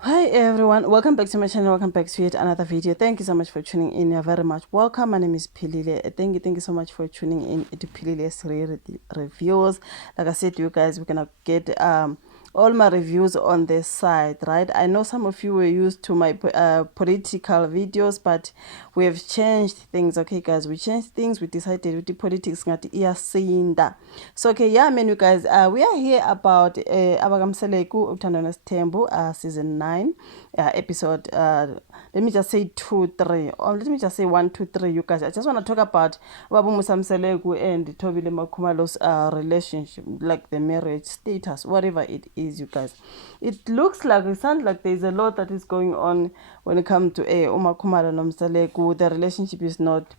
Hi everyone, welcome back to my channel, welcome back to yet another video. Thank you so much for tuning in, you're very much welcome. My name is Pilile. Thank you so much for tuning in to Pilile's reviews. Like I said, you guys, we're gonna get all my reviews on this side, right? I know some of you were used to my political videos, but we have changed things. Okay guys, we changed things. We decided with the politics ngati iyasinda. So okay, yeah man, you guys, we are here about abakamseleku uthandana sithembu, season 9, episode, let me just say 2 3, or let me just say 1 2 3. You guys, I just want to talk about Babu Musamseleku and Tobile Makumalo's relationship, like the marriage status, whatever it is. You guys, it looks like, it sounds like there's a lot that is going on when it comes to Umakumalo Nomseleku. The relationship is not,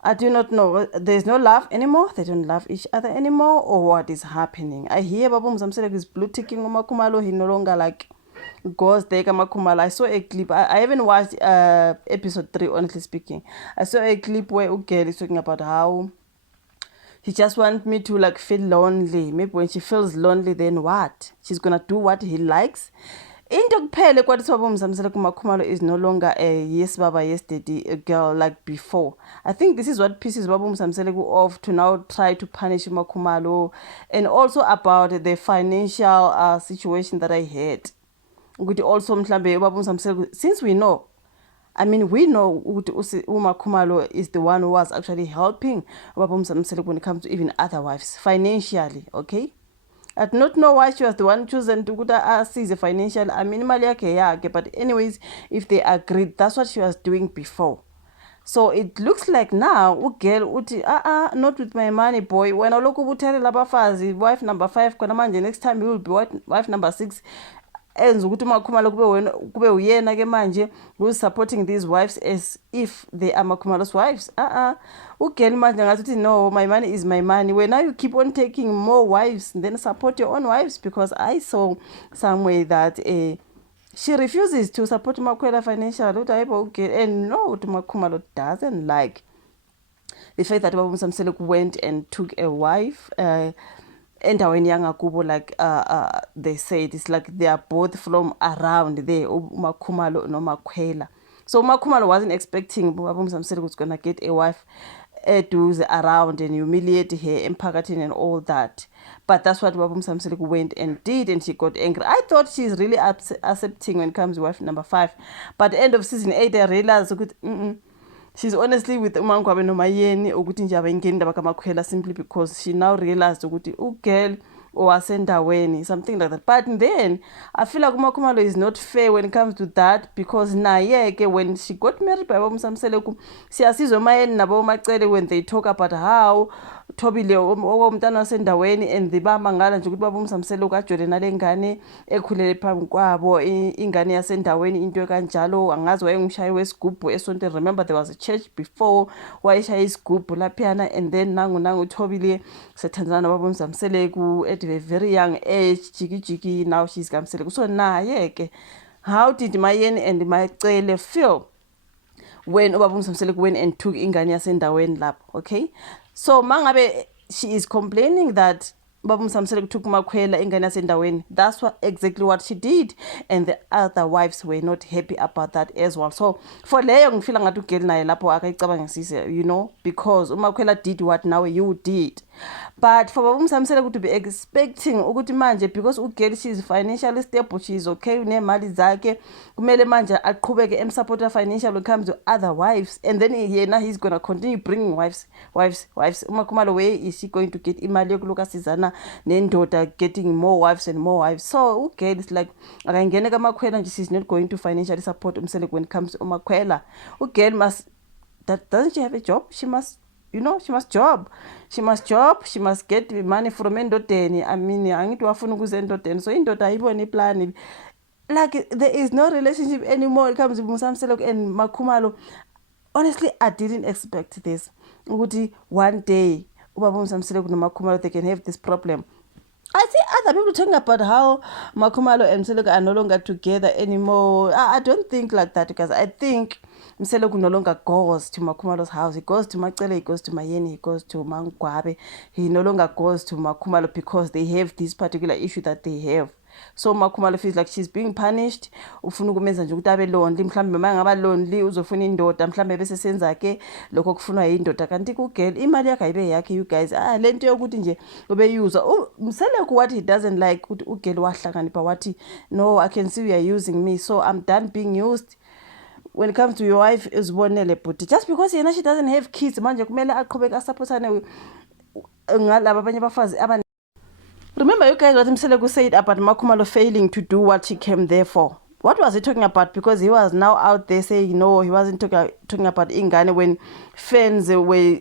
I do not know. There's no love anymore. They don't love each other anymore, or what is happening. I hear Babu Mzamselek is blue ticking Umakumalo. He no longer like goes there. Makumalo. I saw a clip. I haven't watched episode 3, honestly speaking. I saw a clip where Ugel is talking about how he just wants me to like feel lonely. Maybe when she feels lonely, then what? She's gonna do what he likes. Into kuphele kwathi Baba Mzamsele kuMakhumalo is no longer a yes baba yes daddy girl like before. I think this is what pisses Baba Mzamsele off, to now try to punish Makhumalo, and also about the financial situation that I had. Ukuthi also mhlambe Baba Mzamsele, since we know, I mean, we know Uma Kumalo is the one who was actually helping Baba Mzamsele when it comes to even other wives financially, okay? I do not know why she was the one chosen to see the financial. I mean, but anyways, if they agreed, that's what she was doing before. So it looks like now ugirl uthi not with my money boy. When I look ubuthelela abafazi, wife number 5 khona manje, next time he will be wife number 6. Enza ukuthi uMakhumalo kube uyena ke manje who's supporting these wives as if they are Makhumalo's wives. Ugirl manje ngathi uthi no, my money is my money. When now you keep on taking more wives, then support your own wives, because I saw somewhere that she refuses to support Makwela financially. And no, Makhumalo doesn't like the fact that Babu Samselek went and took a wife. Endaweni yangakubo, like they said, it's like they are both from around there, uMakhumalo noMakhwela. So Makhumalo wasn't expecting Babu Samselek was gonna get a wife eduze around and humiliate her emphakathini and all that. But that's what Babu Samselek went and did, and she got angry. I thought she's really accepting when it comes to wife number 5, but end of season 8 I realized she's honestly with uMangwabe noMayeni ukuthi nje abayingeni indaba kaMakhwela, simply because she now realized ukuthi ugirl owasendaweni, something like that. But then I feel like uMakhumalo is not fair when it comes to that, because naye ke when she got married by Baba Msamseleku, siyasizwa uMayeni nabo Macele when they talk about how Thobile okomntana wasendaweni, and bamangala nje ukuthi Baba Msamseleku ajole nale ngane ekhulele phambi kwabo, ingane yasendaweni, into kanjalo. Angazi wayengumshayi wesigubhu esontweni. Remember there was a church before wayeshaya isigubhu laphiyana, and then nangu Thobile sethandana Baba Msamseleku at a very young age, jiki now she's Kamseleku. So naye ke, how did Mayeni and Macele feel when Ubaba Msamseleku went and took ingane yasendaweni lapho? Okay, so mangabe she is complaining that Baba Msamseleku took Makhwela ingane yasendaweni, that's exactly what she did, and the other wives were not happy about that as well. So for leyo ngifila ngathi ugirl naye lapho akayicabangisise, because uMakhwela did what now you did. But for Baba Msamseleku to be expecting ukuthi manje, because ugirl she's financially stable, she's okay unemali zakhe, kumele manje aqhubeke emsupporta financially when it comes to other wives, and then yena he's gonna continue bringing wives. Umakhumalo, where is she going to get imali yokuluka sizana nendoda getting more wives and more wives? So ugirl is like akangene kaMakhwela nje, she's not going to financially support Umselek when it comes to uMakhwela. Ugirl must, that doesn't she have a job? She must, she must job. She must get money from endodeni. I mean, angithi wafuna ukuze endodeni, so indoda ayibone iplan. Like there is no relationship anymore. It comes to Musamselok and Makhumalo. Honestly, I didn't expect this. Ukuthi one day Ubaba Musamselok and Makhumalo, they can have this problem. I see other people talking about how Makhumalo and Mseleko are no longer together anymore. I don't think like that, because I think Mseleko no longer goes to Makhumalo's house. He goes to Macele, he goes to Mayeni, he goes to Mangwabe. He no longer goes to Makhumalo because they have this particular issue that they have. So uMakhumalo feels like she's being punished. Ufuna ukumenza nje ukuthi abe lonely, mhlambe uma ngaba lonely uzofuna indoda, mhlambe bese senza ke lokho kufunwa yindoda. Kanti ku-girl imali yakhe ayibe yakhe, you guys. Lento yokuthi nje ubeyuza Mseleku what he doesn't like ukuthi ugirl wahlakanipha wathi no, I can see you are using me, so I'm done being used. When it comes to your wife izibonele but just because yena she doesn't have kids manje kumele aqhubeke asupportane ngalabo abanye abafazi abanye. Remember you guys what Mseleku said about Makhumalo failing to do what he came there for. What was he talking about? Because he was now out there saying no, he wasn't talking about ingane when fans were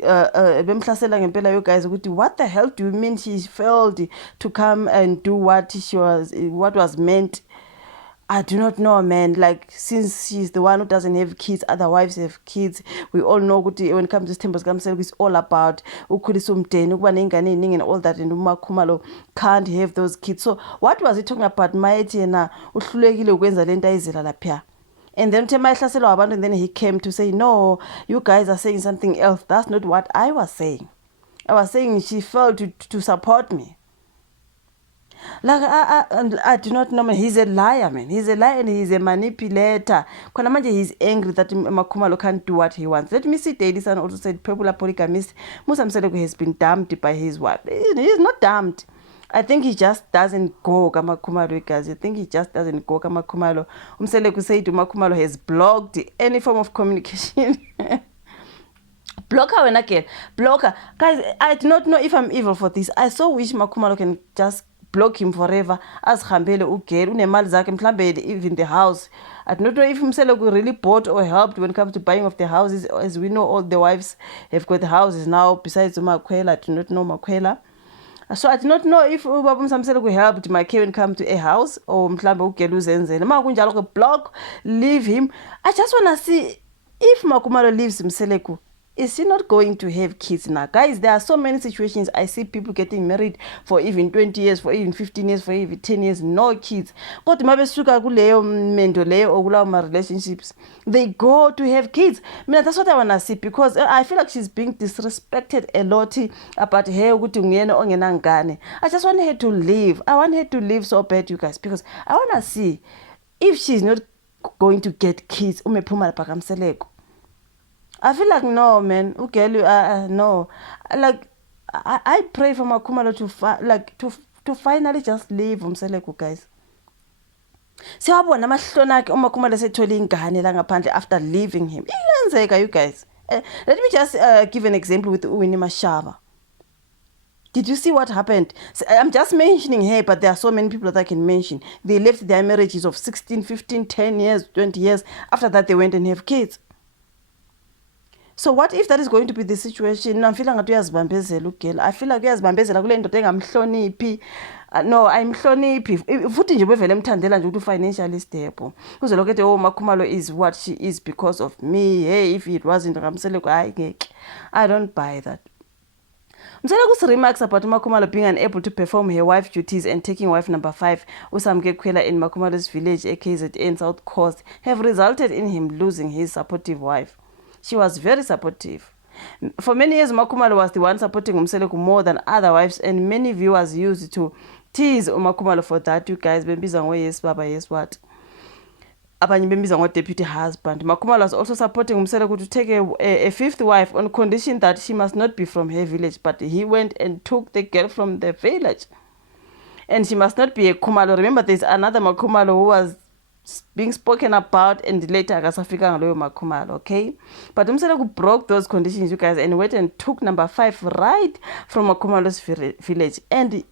bemhlasela ngempela, you guys, what the hell do you mean she failed to come and do what was meant? I do not know, man. Like, since she's the one who doesn't have kids, other wives have kids. We all know when it comes to Tembo Skamsel, it's all about and all that. And Makhumalo can't have those kids. So, what was he talking about? And then he came to say, no, you guys are saying something else. That's not what I was saying. I was saying she failed to support me. Like I do not know, man. He's a liar, man. He's a liar and he's a manipulator. He's angry that Makhumalo can't do what he wants. Let me see. Daily-san also said popular polygamist Musa Mseleku has been dumped by his wife. He's not dumped. I think he just doesn't go Makhumalo, guys. I think he just doesn't go Makhumalo. Mseleku said Makhumalo has blocked any form of communication. Block her when I can. Block her. Guys, I do not know if I'm evil for this. I so wish Makhumalo can just block him forever. As Khambele ugel unemali zakhe mhlambe even the house. I don't know if Mseleku really bought or helped when it comes to buying of the houses. As we know, all the wives have got houses now besides Makhwela. I do not know Makhwela. So I do not know if Ubaba Mseleku helped Makhe when it comes to a house or mhlambe ugel uzenzele. Ma kunjalo block, leave him. I just want to see if Makhumalo leaves Mseleku, is he not going to have kids now? Guys, there are so many situations. I see people getting married for even 20 years, for even 15 years, for even 10 years, no kids. Kodwa mabesuka kuleyo mendo leyo or kulawo relationships, they go to have kids. That's what I want to see, because I feel like she's being disrespected a lot about her ukuthi nguyena ongena ngane. I just want her to leave. I want her to leave so bad, you guys, because I want to see if she's not going to get kids. Umephuma lapha kaMseleku. I feel like no, man. No. Like I pray for Makhumalo to finally just leave Mseleku, guys. Siyabona amahlona akhe uMakhumalo sethola ingane la ngaphandle after leaving him. Iyenzeka, you guys. Let me just give an example with Winnie Mashaba. Did you see what happened? So, I'm just mentioning her, but there are so many people that I can mention. They left their marriages of 16, 15, 10 years, 20 years. After that, they went and have kids. So what if that is going to be the situation? I feel like uyazibambezela ugirl. I feel like uyazibambezela kule ndoda engamhloniphi. No, ayimhloniphi. Futhi nje bevele emthandela nje ukuthi financially stable. Kuze lokho ethi Makhumalo is what she is because of me. Hey, if it wasn't Mseleku, I don't buy that. Mseleku remarks about Makhumalo being unable to perform her wife duties and taking wife number 5, Usamke Kwela, in Makhumalo's village, KZN South Coast, have resulted in him losing his supportive wife. She was very supportive. For many years, Makhumalo was the one supporting Mseleku more than other wives, and many viewers used to tease Makhumalo for that. You guys, bembiza ngo yes baba, yes what? Abanye bembiza ngo deputy husband. Makhumalo was also supporting Mseleku to take a 5th wife on condition that she must not be from her village, but he went and took the girl from the village. And she must not be a Khumalo. Remember, there's another Makhumalo who was being spoken about, and later akasafika ngaloyo Makhumalo, okay? But Mseleku broke those conditions, you guys, and went and took number 5 right from Makhumalo's village, and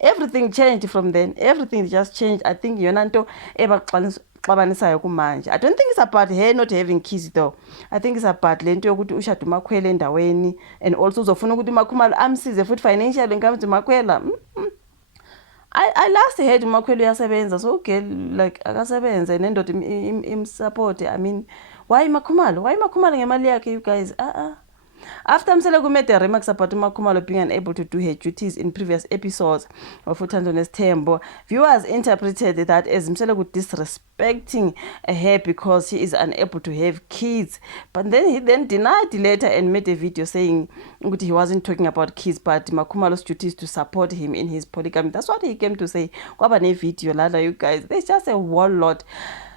everything changed from then. Everything just changed. I think yonanto ebaxabanisayo kumanje. I don't think it's about her not having kids though. I think it's about lento yokuthi ushada uMakhwela endaweni, and also uzofuna ukuthi Makhumalo amsize futhi financially ngikazi Makhwela. I last heard Makhwela uyasebenza, so okay, like akasebenza nendoda im support. I mean, why Makhumalo ngemali yakhe, you guys? After Mseleku made a remarks about Khumalo being unable to do her duties in previous episodes of Uthando's Tembo, viewers interpreted that as Mseleku disrespecting her because she is unable to have kids. But then he then denied the letter and made a video saying he wasn't talking about kids, but Khumalo's duty is to support him in his polygamy. That's what he came to say. Kwaba ne video lala, you guys. There's just a whole lot.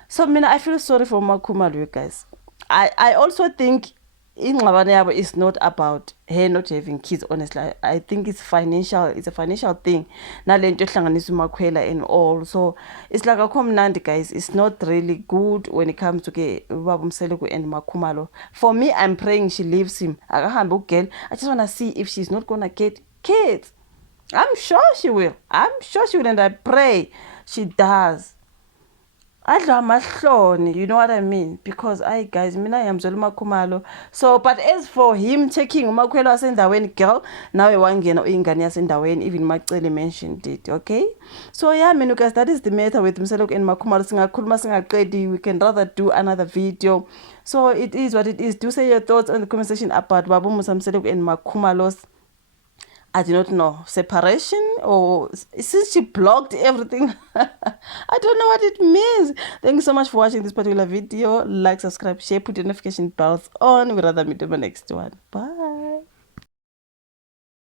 So I feel sorry for Khumalo, you guys. I also think ingxabano is not about her not having kids. Honestly, I think it's financial. It's a financial thing. Nalento ehlanganisa uMakhwela and all. So it's like akho mnandi, guys. It's not really good when it comes to Ubaba Mseleku and Khumalo. For me, I'm praying she leaves him. Akahambe ugirl. I just wanna see if she's not gonna get kids. I'm sure she will. And I pray she does. You know what I mean? Because guys, mina yamzwela Khumalo. So, but as for him taking uMakhwela wasendaweni, girl, now wangena ingane yasendaweni, even Macele mentioned it, okay? So yeah, guys, that is the matter with Mseleku and Khumalo. Singakhuluma singaqedi, we can rather do another video. So it is what it is. Do say your thoughts on the comment section about Babu Musa Mseleku and Khumalo's, I do not know, separation, or since she blocked everything. I don't know what it means. Thank you so much for watching this particular video. Like, subscribe, share, put your notification bells on. We'd rather meet in the next one. Bye.